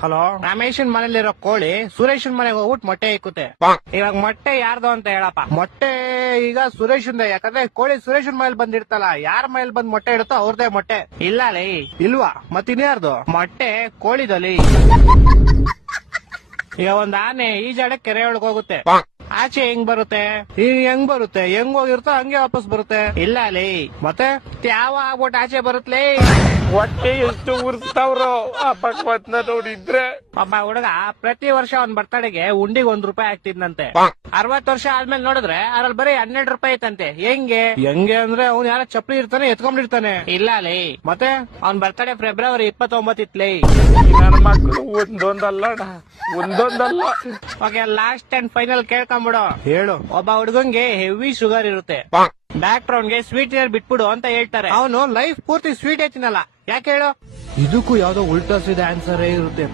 Hello, ರಮೇಶನ್ ಮನೇಲಿರೋ ಕೋಳಿ ಸುರೇಶನ್ ಮನೆಗೆ ಹೋಗ್ಬಿಟ್ಟು ಮೊಟ್ಟೆ ಇಕ್ಕುತ್ತೆ. ಇವಾಗ ಮೊಟ್ಟೆ ಯಾರ್ದು ಅಂತ ಹೇಳಪ್ಪ. ಮೊಟ್ಟೆ ಈಗ ಸುರೇಶನ್, ಯಾಕಂದ್ರೆ ಕೋಳಿ ಸುರೇಶನ್ ಮನೇಲಿ ಬಂದಿರ್ತಲ್ಲ, ಯಾರ ಮನೇಲಿ ಬಂದ್ ಮೊಟ್ಟೆ ಇಡುತ್ತೋ ಅವ್ರದೇ ಮೊಟ್ಟೆ. ಇಲ್ಲ ಲೇ, ಇಲ್ವಾ? ಮತ್ತಿನ್ಯಾರ್ದು ಮೊಟ್ಟೆ? ಕೋಳಿದಲ್ಲಿ. ಈಗ ಒಂದ್ ಆನೆ ಈಜಾಡಕ್ ಕೆರೆ ಒಳಗ್ ಹೋಗುತ್ತೆ, ಆಚೆ ಹೆಂಗ್ ಬರುತ್ತೆ? ಹೆಂಗ್ ಬರುತ್ತೆ? ಹೆಂಗ್ ಹೋಗಿರುತ್ತೋ ಹಂಗೆ ವಾಪಸ್ ಬರುತ್ತೆ. ಇಲ್ಲ ಲೇ, ಮತ್ತೆ ಯಾವ ಆಗ್ಬಿಟ್ಟು ಆಚೆ ಬರುತ್ತಲೇ? ಹೊಟ್ಟೆ ಎಷ್ಟು ಉರ್ಸ್ತಾವ್ರೋ ಆ ಭಗವತ್ನ ನೋಡಿದ್ರೆ. ಒಬ್ಬ ಹುಡುಗ ಪ್ರತಿ ವರ್ಷ ಅವ್ನ್ ಬರ್ತಡೆಗೆ ಉಂಡಿಗೆ ₹1 ಆಗ್ತಿದ್ನಂತೆ. 60 ವರ್ಷ ಆದ್ಮೇಲೆ ನೋಡಿದ್ರೆ ಅದ್ರಲ್ಲಿ ಬರೀ ₹12 ಐತಂತೆ. ಹೆಂಗೆ ಅಂದ್ರೆ ಅವ್ನ್ ಯಾರ ಚಪ್ಪಲಿ ಇರ್ತಾನೆ ಎತ್ಕೊಂಡಿರ್ತಾನೆ. ಇಲ್ಲ ಲೇ, ಮತ್ತೆ ಅವ್ನ್ ಬರ್ತಡೆ ಫೆಬ್ರವರಿ 29 ಇತ್ಲೇ. ನನ್ನ ಮಕ್ಕಳು ಒಂದೊಂದಲ್ಲ. ಓಕೆ, ಲಾಸ್ಟ್ ಅಂಡ್ ಫೈನಲ್ ಕೇಳ್ಕೊಂಬಿಡು. ಹೇಳು. ಒಬ್ಬ ಹುಡುಗಂಗೆ ಹೆವಿ ಶುಗರ್ ಇರುತ್ತೆ. ಡಾಕ್ಟರ್ ಅವ್ನ್ಗೆ ಸ್ವೀಟ್ ಬಿಟ್ಬಿಡು ಅಂತ ಹೇಳ್ತಾರೆ. ಅವನು ಲೈಫ್ ಪೂರ್ತಿ ಸ್ವೀಟ್ ತಿನ್ನಲ್ಲ. ಯಾಕೆ ಹೇಳು? ಇದಕ್ಕೂ ಯಾವ್ದೋ ಉಲ್ಟಾ ಸೀದಾ ಆನ್ಸರ್ ಇರುತ್ತೆ.